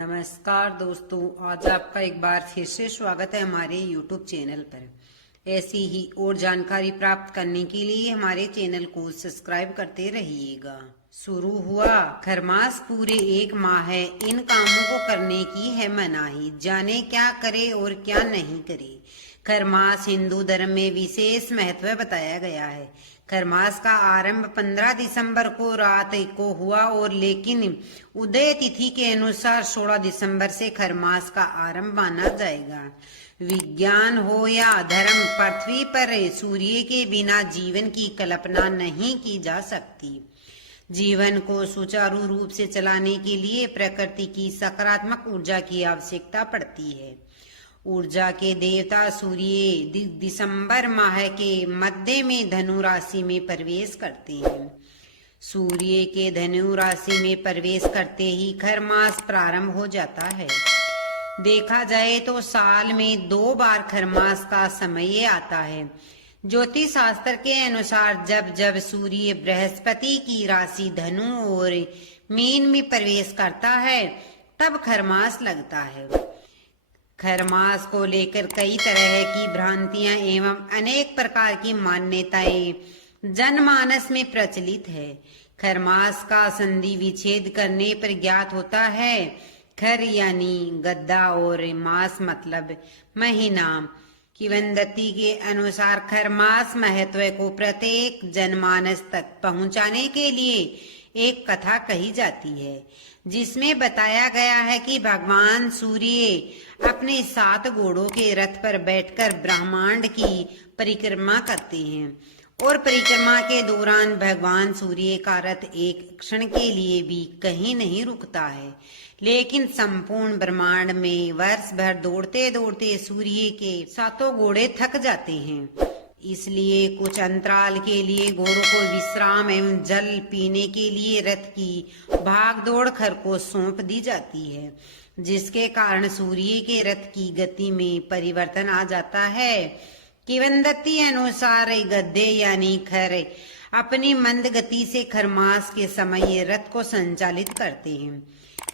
नमस्कार दोस्तों, आज आपका एक बार फिर से स्वागत है हमारे YouTube चैनल पर। ऐसी ही और जानकारी प्राप्त करने के लिए हमारे चैनल को सब्सक्राइब करते रहिएगा। शुरू हुआ खरमास, पूरे 1 माह है इन कामों को करने की है मनाही, जाने क्या करे और क्या नहीं करे। खरमास हिंदू धर्म में विशेष महत्व बताया गया है। खरमास का आरंभ 15 दिसंबर को रात को हुआ और लेकिन उदय तिथि के अनुसार 16 दिसंबर से खरमास का आरंभ माना जाएगा। विज्ञान हो या धर्म, पृथ्वी पर सूर्य के बिना जीवन की कल्पना नहीं की जा सकती। जीवन को सुचारू रूप से चलाने के लिए प्रकृति की सकारात्मक ऊर्जा की आवश्यकता पड़ती है। ऊर्जा के देवता सूर्य दिसंबर माह के मध्य में धनु राशि में प्रवेश करते हैं। सूर्य के धनु राशि में प्रवेश करते ही खरमास प्रारंभ हो जाता है। देखा जाए तो साल में 2 बार खरमास का समय आता है। ज्योतिष शास्त्र के अनुसार जब जब सूर्य बृहस्पति की राशि धनु और मीन में प्रवेश करता है तब खरमास लगता है। खरमास को लेकर कई तरह की भ्रांतियां एवं अनेक प्रकार की मान्यताएं जनमानस में प्रचलित है। खरमास का संधि विच्छेद करने पर ज्ञात होता है। खर यानी गद्दा और मास मतलब महीना। किंवदंती के अनुसार खरमास महत्व को प्रत्येक जनमानस तक पहुंचाने के लिए एक कथा कही जाती है, जिसमें बताया गया है कि भगवान सूर्य अपने 7 घोड़ों के रथ पर बैठकर ब्रह्मांड की परिक्रमा करते हैं और परिक्रमा के दौरान भगवान सूर्य का रथ एक क्षण के लिए भी कहीं नहीं रुकता है, लेकिन संपूर्ण ब्रह्मांड में वर्ष भर दौड़ते दौड़ते सूर्य के 7 घोड़े थक जाते हैं। इसलिए कुछ अंतराल के लिए घोड़ों को विश्राम एवं जल पीने के लिए रथ की भागदौड़ खर को सौंप दी जाती है, जिसके कारण सूर्य के रथ की गति में परिवर्तन आ जाता है। किंवदंती अनुसार गद्दे यानी खर अपनी मंद गति से खरमास के समय रथ को संचालित करते हैं,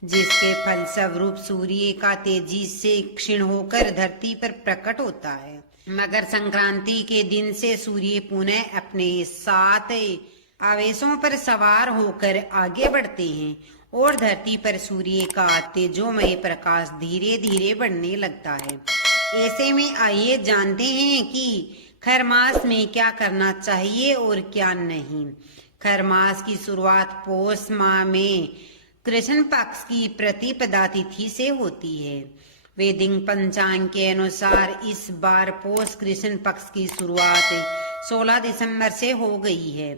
जिसके फलस्वरूप सूर्य का तेजी से क्षीण होकर धरती पर प्रकट होता है। मकर संक्रांति के दिन से सूर्य पुनः अपने 7 आवेशों पर सवार होकर आगे बढ़ते हैं और धरती पर सूर्य का तेजोमय प्रकाश धीरे धीरे बढ़ने लगता है। ऐसे में आइए जानते हैं कि खरमास में क्या करना चाहिए और क्या नहीं। खरमास की शुरुआत पौष माह में कृष्ण पक्ष की प्रतिपदा तिथि से होती है। वैदिक पंचांग के अनुसार इस बार पौष कृष्ण पक्ष की शुरुआत 16 दिसंबर से हो गई है।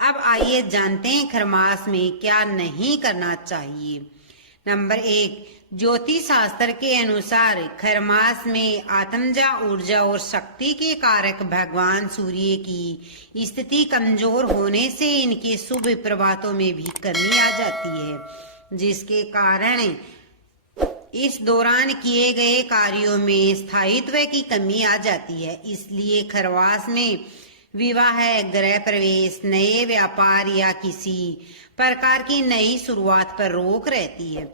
अब आइए जानते हैं खरमास में क्या नहीं करना चाहिए। नंबर 1, ज्योतिष शास्त्र के अनुसार खरमास में आत्मजा ऊर्जा और शक्ति के कारक भगवान सूर्य की स्थिति कमजोर होने से इनके शुभ प्रभातों में भी कमी आ जाती है, जिसके कारण इस दौरान किए गए कार्यों में स्थायित्व की कमी आ जाती है। इसलिए खरमास में विवाह, गृह प्रवेश, नए व्यापार या किसी प्रकार की नई शुरुआत पर रोक रहती है,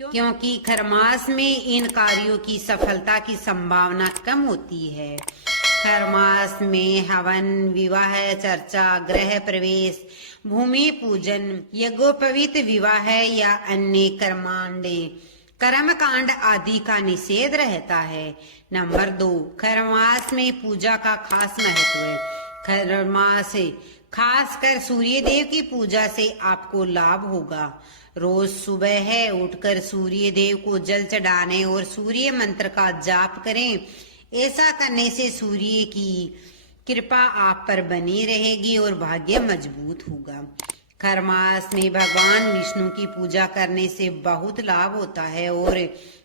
क्योंकि खरमास में इन कार्यों की सफलता की संभावना कम होती है। खरमास में हवन, विवाह, चर्चा, गृह प्रवेश, भूमि पूजन, यज्ञोपवीत विवाह या अन्य कर्मकांड आदि का निषेध रहता है। नंबर 2, खरमास में पूजा का खास महत्व है। खरमास खासकर सूर्य देव की पूजा से आपको लाभ होगा। रोज सुबह उठकर सूर्य देव को जल चढ़ाने और सूर्य मंत्र का जाप करें। ऐसा करने से सूर्य की कृपा आप पर बनी रहेगी और भाग्य मजबूत होगा। खरमास में भगवान विष्णु की पूजा करने से बहुत लाभ होता है और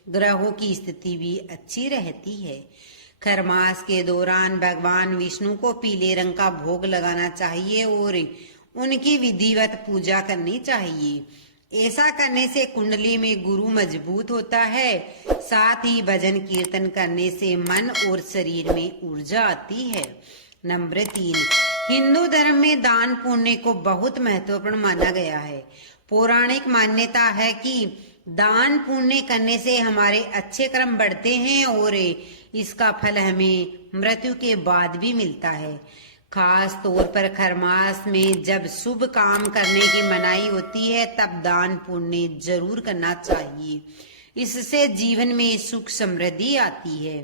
ग्रहों की स्थिति भी अच्छी रहती है। खरमास के दौरान भगवान विष्णु को पीले रंग का भोग लगाना चाहिए और उनकी विधिवत पूजा करनी चाहिए। ऐसा करने से कुंडली में गुरु मजबूत होता है। साथ ही भजन कीर्तन करने से मन और शरीर में ऊर्जा आती है। नंबर 3, हिंदू धर्म में दान पुण्य को बहुत महत्वपूर्ण माना गया है। पौराणिक मान्यता है कि दान पुण्य करने से हमारे अच्छे कर्म बढ़ते हैं और इसका फल हमें मृत्यु के बाद भी मिलता है। खास तौर पर खरमास में जब शुभ काम करने की मनाही होती है तब दान पुण्य जरूर करना चाहिए। इससे जीवन में सुख समृद्धि आती है।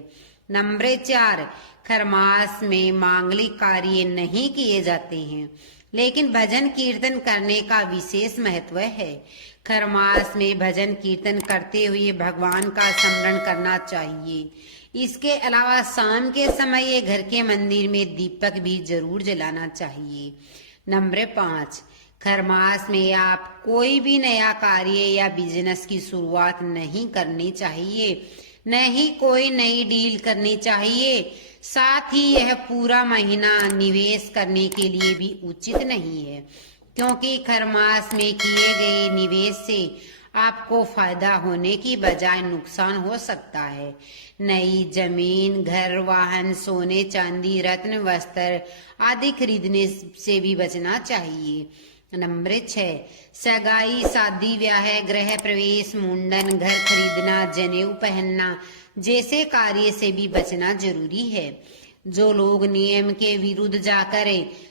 नंबर 4, खरमास में मांगलिक कार्य नहीं किए जाते हैं, लेकिन भजन कीर्तन करने का विशेष महत्व है। खरमास में भजन कीर्तन करते हुए भगवान का स्मरण करना चाहिए। इसके अलावा शाम के समय घर के मंदिर में दीपक भी जरूर जलाना चाहिए। नंबर 5, खरमास में आप कोई भी नया कार्य या बिजनेस की शुरुआत नहीं करनी चाहिए, न ही कोई नई डील करनी चाहिए। साथ ही यह पूरा महीना निवेश करने के लिए भी उचित नहीं है, क्योंकि खरमास में किए गए निवेश से आपको फायदा होने की बजाय नुकसान हो सकता है। नई जमीन, घर, वाहन, सोने चांदी, रत्न, वस्त्र आदि खरीदने से भी बचना चाहिए। नंबर 6, सगाई, शादी ब्याह, गृह प्रवेश, मुंडन, घर खरीदना, जनेऊ पहनना जैसे कार्य से भी बचना जरूरी है। जो लोग नियम के विरुद्ध जाकर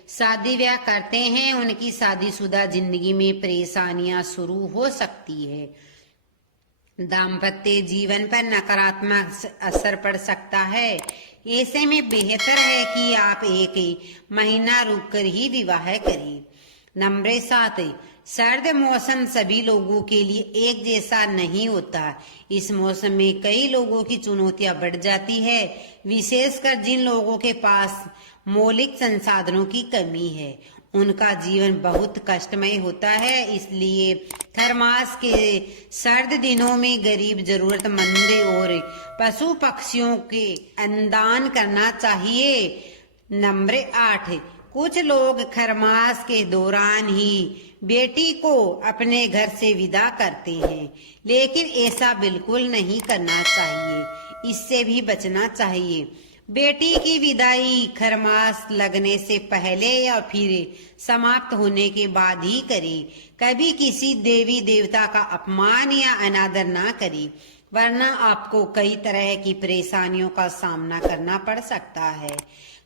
शादी ब्याह करते हैं उनकी शादीशुदा जिंदगी में परेशानियां शुरू हो सकती है। दाम्पत्य जीवन पर नकारात्मक असर पड़ सकता है। ऐसे में बेहतर है कि आप एक महीना रुककर ही विवाह करें। नंबर 7, सर्द मौसम सभी लोगों के लिए एक जैसा नहीं होता। इस मौसम में कई लोगों की चुनौतियां बढ़ जाती है, विशेषकर जिन लोगों के पास मौलिक संसाधनों की कमी है। उनका जीवन बहुत कष्टमय होता है। इसलिए खरमास के सर्द दिनों में गरीब, जरूरतमंद और पशु पक्षियों के अन्नदान करना चाहिए। नंबर 8, कुछ लोग खरमास के दौरान ही बेटी को अपने घर से विदा करते हैं, लेकिन ऐसा बिल्कुल नहीं करना चाहिए। इससे भी बचना चाहिए। बेटी की विदाई खरमास लगने से पहले या फिर समाप्त होने के बाद ही करें। कभी किसी देवी देवता का अपमान या अनादर ना करें, वरना आपको कई तरह की परेशानियों का सामना करना पड़ सकता है।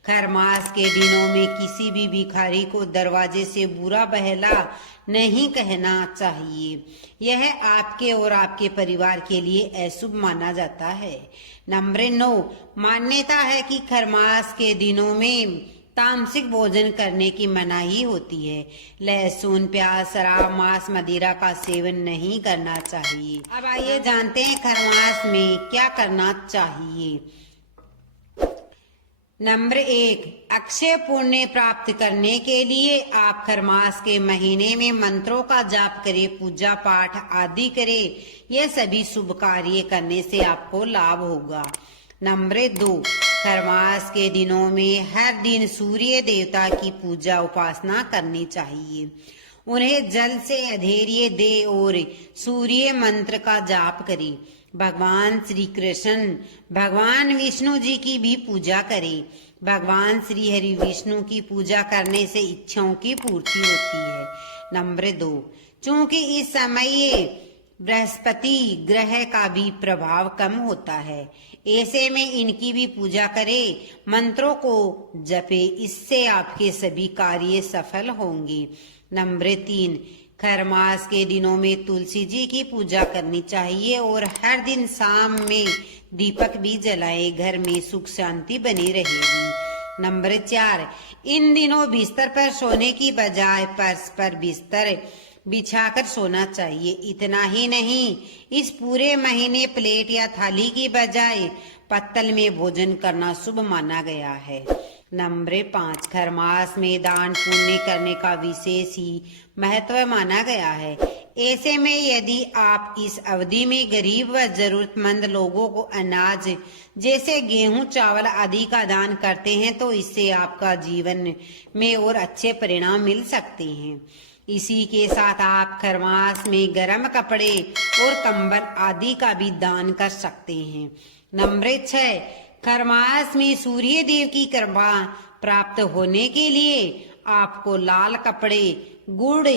खरमास के दिनों में किसी भी भिखारी को दरवाजे से बुरा भला नहीं कहना चाहिए। यह आपके और आपके परिवार के लिए अशुभ माना जाता है। नंबर 9, मान्यता है कि खरमास के दिनों में तामसिक भोजन करने की मनाही होती है। लहसुन, प्याज, शराब, मांस, मदिरा का सेवन नहीं करना चाहिए। अब आइए जानते हैं खरमास में क्या करना चाहिए। नंबर 1, अक्षय पुण्य प्राप्त करने के लिए आप खरमास के महीने में मंत्रों का जाप करें, पूजा पाठ आदि करें। यह सभी शुभ कार्य करने से आपको लाभ होगा। नंबर 2, खरमास के दिनों में हर दिन सूर्य देवता की पूजा उपासना करनी चाहिए। उन्हें जल से अधैर्य दे और सूर्य मंत्र का जाप करें। भगवान श्री कृष्ण, भगवान विष्णु जी की भी पूजा करें। भगवान श्री हरि विष्णु की पूजा करने से इच्छाओं की पूर्ति होती है। नंबर 2, चूंकि इस समय बृहस्पति ग्रह का भी प्रभाव कम होता है, ऐसे में इनकी भी पूजा करें, मंत्रों को जपे। इससे आपके सभी कार्य सफल होंगे। नंबर 3, खरमास के दिनों में तुलसी जी की पूजा करनी चाहिए और हर दिन शाम में दीपक भी जलाएं। घर में सुख शांति बनी रहेगी। नंबर 4, इन दिनों बिस्तर पर सोने की बजाय फर्श पर बिस्तर बिछाकर सोना चाहिए। इतना ही नहीं, इस पूरे महीने प्लेट या थाली की बजाय पत्तल में भोजन करना शुभ माना गया है। नंबर 5, खरमास में दान पुण्य करने का विशेष ही महत्व माना गया है। ऐसे में यदि आप इस अवधि में गरीब व जरूरतमंद लोगों को अनाज जैसे गेहूं, चावल आदि का दान करते हैं तो इससे आपका जीवन में और अच्छे परिणाम मिल सकते हैं। इसी के साथ आप खरमास में गर्म कपड़े और कंबल आदि का भी दान कर सकते हैं। नंबर 6, खरमास में सूर्य देव की कृपा प्राप्त होने के लिए आपको लाल कपड़े गुड़,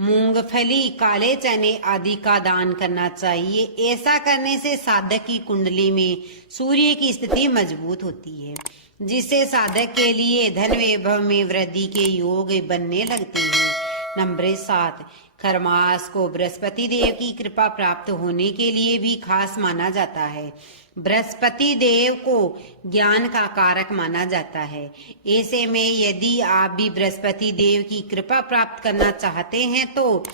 मूंगफली, काले चने आदि का दान करना चाहिए। ऐसा करने से साधक की कुंडली में सूर्य की स्थिति मजबूत होती है, जिससे साधक के लिए धन वैभव में वृद्धि के योग बनने लगते हैं। नंबर 7, खरमास को बृहस्पति देव की कृपा प्राप्त होने के लिए भी खास माना जाता है। बृहस्पति देव को ज्ञान का कारक माना जाता है। ऐसे में यदि आप भी बृहस्पति देव की कृपा प्राप्त करना चाहते हैं तो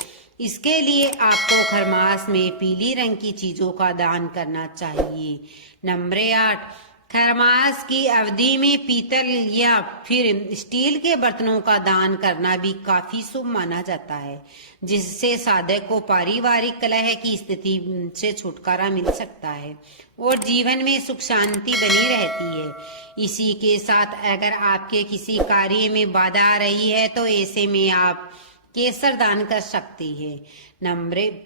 इसके लिए आपको खरमास में पीली रंग की चीजों का दान करना चाहिए। नंबर 8, खरमास की अवधि में पीतल या फिर स्टील के बर्तनों का दान करना भी काफी शुभ माना जाता है, जिससे साधक को पारिवारिक कलह की स्थिति से छुटकारा मिल सकता है और जीवन में सुख शांति बनी रहती है। इसी के साथ अगर आपके किसी कार्य में बाधा आ रही है तो ऐसे में आप केसर दान कर सकते हैं। नंबर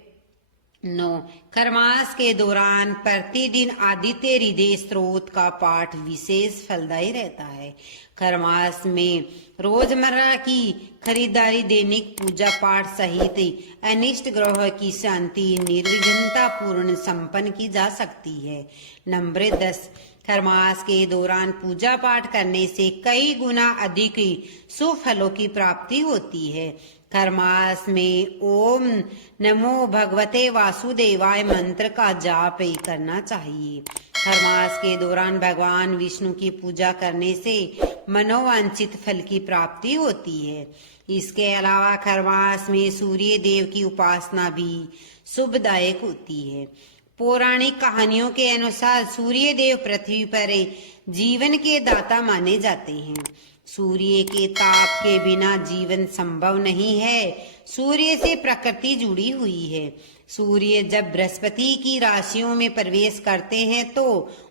9, खरमास के दौरान प्रतिदिन आदित्य हृदय स्त्रोत का पाठ विशेष फलदायी रहता है। खरमास में रोजमर्रा की खरीदारी, दैनिक पूजा पाठ सहित अनिष्ट ग्रह की शांति निर्विघ्नता पूर्ण संपन्न की जा सकती है। नंबर 10, खरमास के दौरान पूजा पाठ करने से कई गुना अधिक शुभ फलों की प्राप्ति होती है। खरमास में ओम नमो भगवते वासुदेवाय मंत्र का जाप करना चाहिए। खरमास के दौरान भगवान विष्णु की पूजा करने से मनोवांछित फल की प्राप्ति होती है। इसके अलावा खरमास में सूर्य देव की उपासना भी शुभदायक होती है। पौराणिक कहानियों के अनुसार सूर्य देव पृथ्वी पर जीवन के दाता माने जाते हैं। सूर्य के ताप के बिना जीवन संभव नहीं है। सूर्य से प्रकृति जुड़ी हुई है। सूर्य जब बृहस्पति की राशियों में प्रवेश करते हैं तो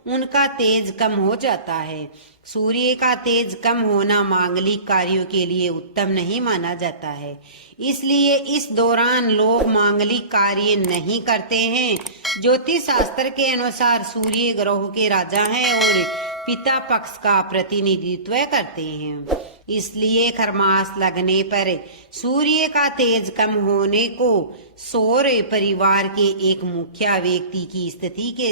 उनका तेज कम हो जाता है। सूर्य का तेज कम होना मांगलिक कार्यों के लिए उत्तम नहीं माना जाता है, इसलिए इस दौरान लोग मांगलिक कार्य नहीं करते हैं। ज्योतिष शास्त्र के अनुसार सूर्य ग्रह के राजा हैं और पिता पक्ष का प्रतिनिधित्व करते हैं। इसलिए खरमास लगने पर सूर्य का तेज कम होने को सौर परिवार के एक मुखिया व्यक्ति की स्थिति के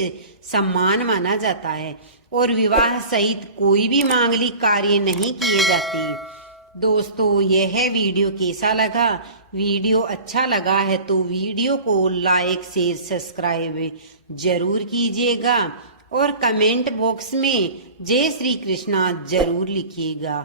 सम्मान माना जाता है और विवाह सहित कोई भी मांगलिक कार्य नहीं किए जाते। दोस्तों, यह वीडियो कैसा लगा? वीडियो अच्छा लगा है तो वीडियो को लाइक शेयर सब्सक्राइब जरूर कीजिएगा और कमेंट बॉक्स में जय श्री कृष्णा जरूर लिखिएगा।